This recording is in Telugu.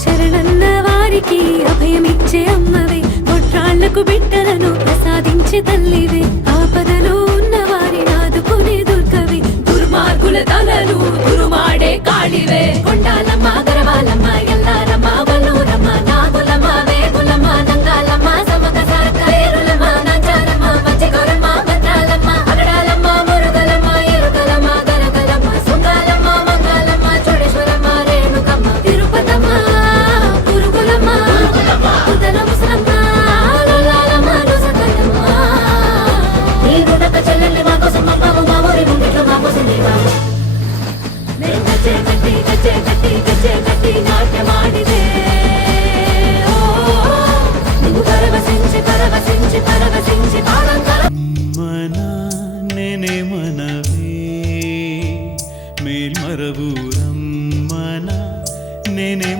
శరణన్న వారికి అభయమిచ్చే అమ్మవే, కొట్రాళ్లకు బిడ్డలను ప్రసాదించే తల్లివే, ఆపదలో ఉన్న వారిని ఆదుకునే దుర్గవే, దుర్మార్గుల తలలు దురుమాడే కాళివే, కొండాలమ్మ గరవాలమ్మ ఎల్లారమ్మ వల్లూరమ్మ నాగులమ్మ వేగులమ్మ నంగాలమ్మ సమక సరకరేరులమ్మ నంచారమ్మ మధ్యగౌరమ్మ భద్రాలమ్మ అగడాలమ్మ మురుగలమ్మ ఎరుకలమ్మ గరగలమ్మ సుంగాలమ్మ మంగళమ్మ చోడేశ్వరమ్మ రేణుకమ్మ తిరుపతమ్మ పురుగులమ్మ ఉదల ముసలమ్మ లల్లాలమ్మ రుసకలమ్మ నీ రుణక చెల్లెల్ని మా కోసం పంపాము, మా ఊరి ముంగిట్లో మా కోసం నీవాము. గజ్జె కట్టి గజ్జె కట్టి గజ్జె కట్టి నాట్యమాడితే నువ్వు పరవశించి పరవశించి పరవశించి తాళం మన నేనే మనవే మేల్మరబూరం మన నేనే